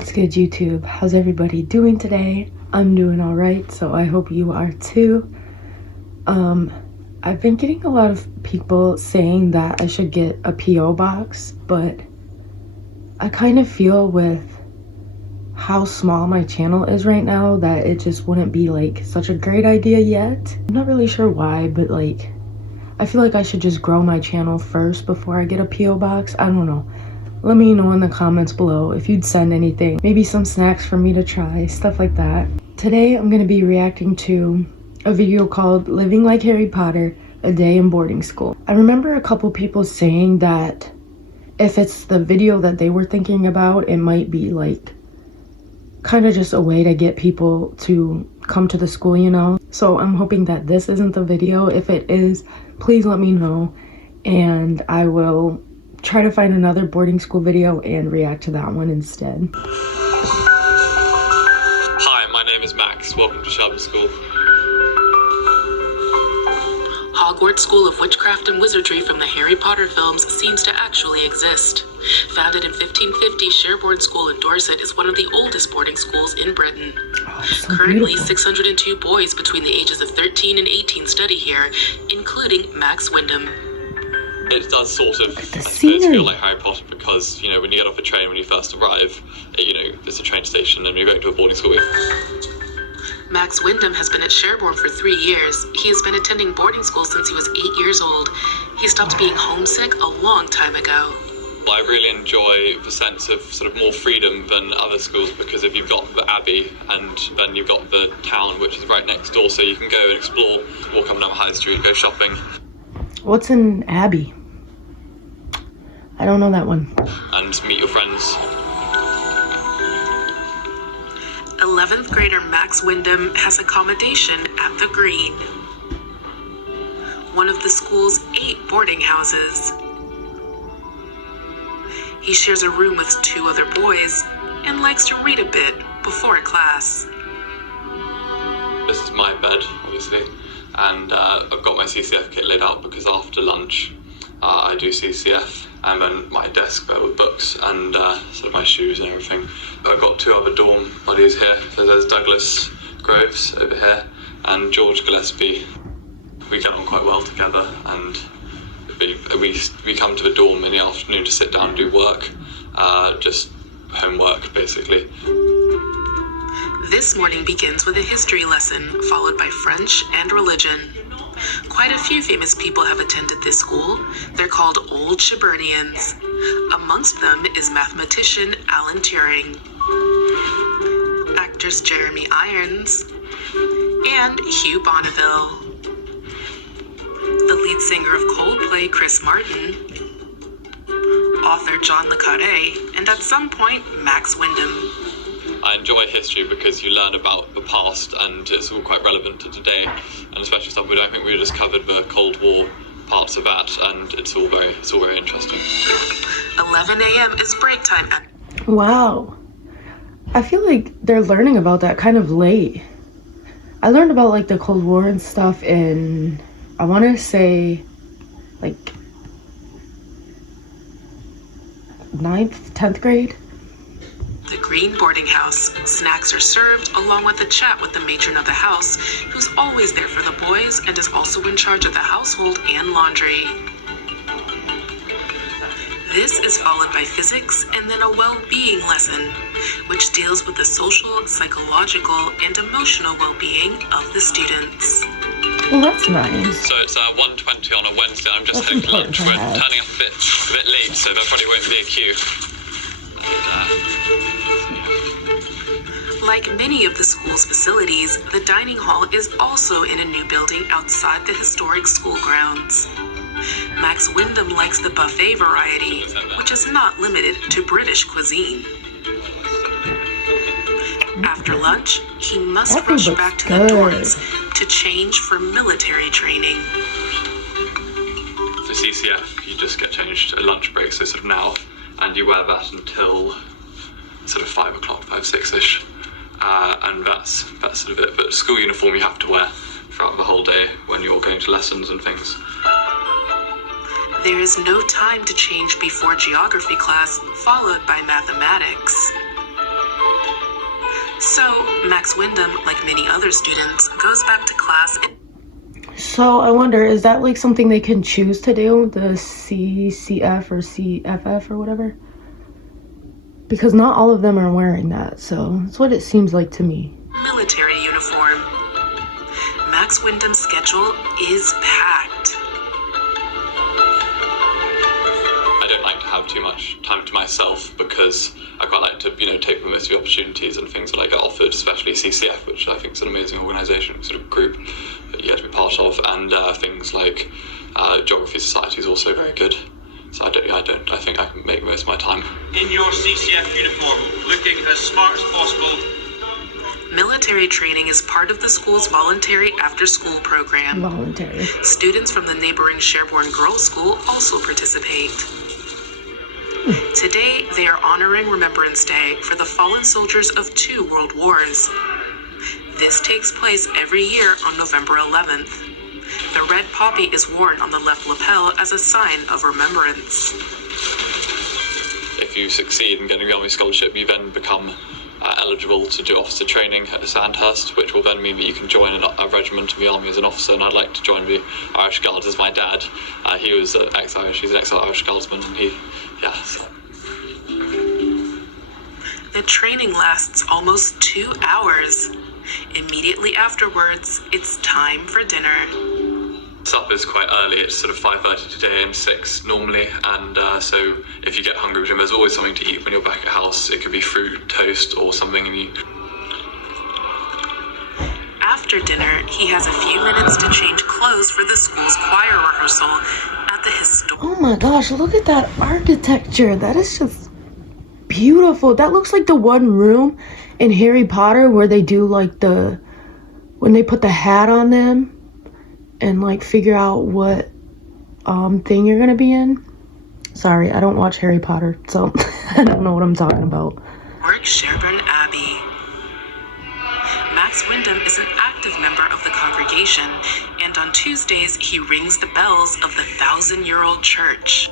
What's good, YouTube? How's everybody doing today? I'm doing all right, so I hope you are too. I've been getting a lot of people saying that I should get a P.O. box, but I kind of feel with how small my channel is right now that it just wouldn't be like such a great idea yet. I'm not really sure why, but like I feel like I should just grow my channel first before I get a P.O. box. I don't know. Let me know in the comments below if you'd send anything. Maybe some snacks for me to try, stuff like that. Today I'm going to be reacting to a video called Living Like Harry Potter, A Day in Boarding School. I remember a couple people saying that if it's the video that they were thinking about, it might be like kind of just a way to get people to come to the school, you know? So I'm hoping that this isn't the video. If it is, please let me know and I will try to find another boarding school video and react to that one instead. Hi, my name is Max. Welcome to Sherborne School. Hogwarts School of Witchcraft and Wizardry from the Harry Potter films seems to actually exist. Founded in 1550, Sherborne School in Dorset is one of the oldest boarding schools in Britain. So Currently, beautiful. 602 boys between the ages of 13 and 18 study here, including Max Wyndham. It does sort of, I suppose, scenery. feel like Harry Potter because, you know, when you get off a train when you first arrive, you know, there's a train station and you're going to a boarding school. Max Wyndham has been at Sherborne for 3 years. He has been attending boarding school since he was 8 years old. He stopped being homesick a long time ago. I really enjoy the sense of sort of more freedom than other schools because if you've got the Abbey and then you've got the town, which is right next door, so you can go and explore, walk up and down High Street, go shopping. What's an Abbey? I don't know that one. And meet your friends. 11th grader Max Wyndham has accommodation at the Green, one of the school's 8 boarding houses. He shares a room with 2 other boys and likes to read a bit before class. This is my bed, obviously, and I've got my CCF kit laid out because after lunch I do CCF, and then my desk there with books and sort of my shoes and everything. I've got 2 other dorm buddies here, so there's Douglas Groves over here and George Gillespie. We get on quite well together, and we come to the dorm in the afternoon to sit down and do work, just homework basically. This morning begins with a history lesson, followed by French and religion. Quite a few famous people have attended this school. They're called Old Sherbornians. Amongst them is mathematician Alan Turing, actress Jeremy Irons, and Hugh Bonneville, the lead singer of Coldplay, Chris Martin, author John le Carré, and at some point, Max Wyndham. I enjoy history because you learn about the past and it's all quite relevant to today, and especially stuff I think we just covered the Cold War parts of that, and it's all very interesting. 11 a.m. is break time at... Wow. I feel like they're learning about that kind of late. I learned about like the Cold War and stuff in, I want to say like 9th, 10th grade. the Green boarding house. Snacks are served along with a chat with the matron of the house, who's always there for the boys and is also in charge of the household and laundry. This is followed by physics and then a well-being lesson, which deals with the social, psychological, and emotional well-being of the students. Well, that's nice. So it's 1:20 on a Wednesday. I'm just That's heading to important lunch. to We're have. turning up a bit late, so there probably won't be a queue. Like many of the school's facilities, the dining hall is also in a new building outside the historic school grounds. Max Wyndham likes the buffet variety, which is not limited to British cuisine. After lunch, he must That rush looks back to good. the dorms to change for military training. For CCF, you just get changed at lunch break, so sort of now, and you wear that until sort of 5 o'clock, 5, 6-ish. And that's sort of it. But school uniform you have to wear throughout the whole day when you're going to lessons and things. There is no time to change before geography class, followed by mathematics. So, Max Wyndham, like many other students, goes back to class. So I wonder, is that like something they can choose to do, the CCF or CFF or whatever? Because not all of them are wearing that, so that's what it seems like to me. Military uniform. Max Wyndham's schedule is packed. I don't like to have too much time to myself because I quite like to, take the most of the opportunities and things that I get offered, especially CCF, which I think is an amazing organisation, sort of group that you get to be part of, and things like Geography Society is also very good. So I think I can make most of my time. In your CCF uniform, looking as smart as possible. Military training is part of the school's voluntary after-school program. Voluntary. Students from the neighboring Sherborne Girls' School also participate. Today, they are honoring Remembrance Day for the fallen soldiers of 2 world wars. This takes place every year on November 11th. The red poppy is worn on the left lapel as a sign of remembrance. If you succeed in getting the Army Scholarship, you then become eligible to do officer training at Sandhurst, which will then mean that you can join a regiment in the Army as an officer, and I'd like to join the Irish Guards as my dad. He was ex-Irish, he's an ex-Irish Guardsman, and so. The training lasts almost 2 hours. Immediately afterwards, it's time for dinner. Supper's quite early, it's sort of 5:30 today and 6 normally, and so if you get hungry, there's always something to eat when you're back at house. It could be fruit, toast, or something. After dinner, he has a few minutes to change clothes for the school's choir rehearsal at the historic. Oh my gosh, look at that architecture. That is just beautiful. That looks like the one room in Harry Potter where they do like when they put the hat on them and like figure out what thing you're gonna be in. Sorry, I don't watch Harry Potter, so I don't know what I'm talking about. Sherborne Abbey. Max Wyndham is an active member of the congregation, and on Tuesdays he rings the bells of the 1,000-year-old church.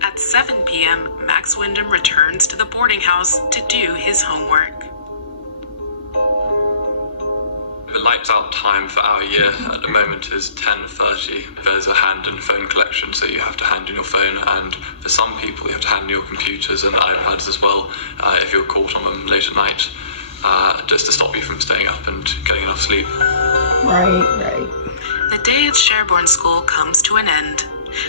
At 7 p.m., Max Wyndham returns to the boarding house to do his homework. The lights out time for our year at the moment is 10:30. There's a hand and phone collection, so you have to hand in your phone, and for some people you have to hand in your computers and iPads as well if you're caught on them late at night, just to stop you from staying up and getting enough sleep. Right. The day at Sherborne School comes to an end.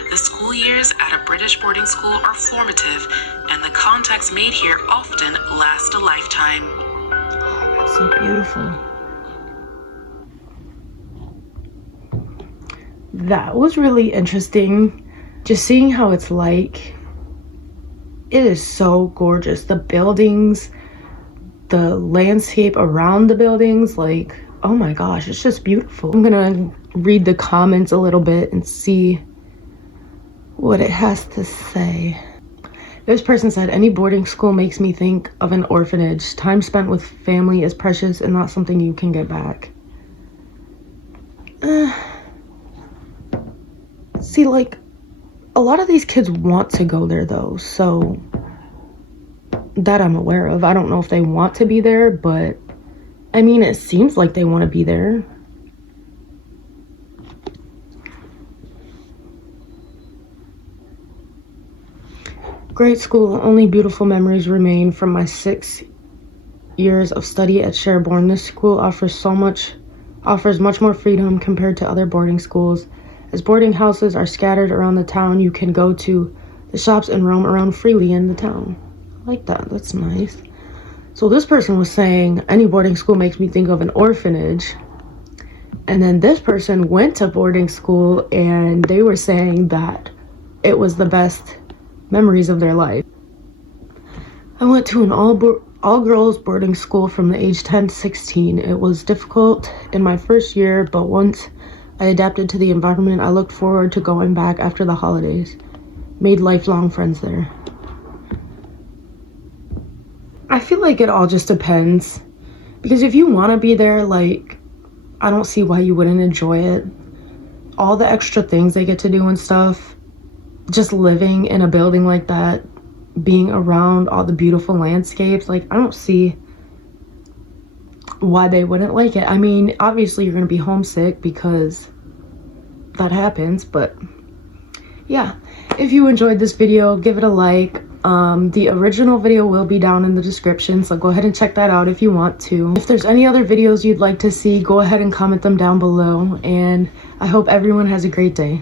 The school years at a British boarding school are formative, and the contacts made here often last a lifetime. Oh, that's so beautiful. That was really interesting. Just seeing how it's like. It is so gorgeous. The buildings, the landscape around the buildings, like, oh my gosh, it's just beautiful. I'm gonna read the comments a little bit and see what it has to say. This person said, any boarding school makes me think of an orphanage. Time spent with family is precious and not something you can get back. See, like, a lot of these kids want to go there though, so that I'm aware of. I don't know if they want to be there, but I mean, it seems like they want to be there. Great school. Only beautiful memories remain from my 6 years of study at Sherborne. This school offers much more freedom compared to other boarding schools. As boarding houses are scattered around the town, you can go to the shops and roam around freely in the town. I like that. That's nice. So this person was saying, any boarding school makes me think of an orphanage. And then this person went to boarding school and they were saying that it was the best memories of their life. I went to an all-girls boarding school from the age 10 to 16. It was difficult in my first year, but once I adapted to the environment, I looked forward to going back after the holidays. Made lifelong friends there. I feel like it all just depends. Because if you want to be there, like, I don't see why you wouldn't enjoy it. All the extra things they get to do and stuff. Just living in a building like that, being around all the beautiful landscapes. Like, I don't see why they wouldn't like it. I mean, obviously you're gonna be homesick because that happens, but yeah. If you enjoyed this video, give it a like. The original video will be down in the description, so go ahead and check that out if you want to. If there's any other videos you'd like to see, go ahead and comment them down below, and I hope everyone has a great day.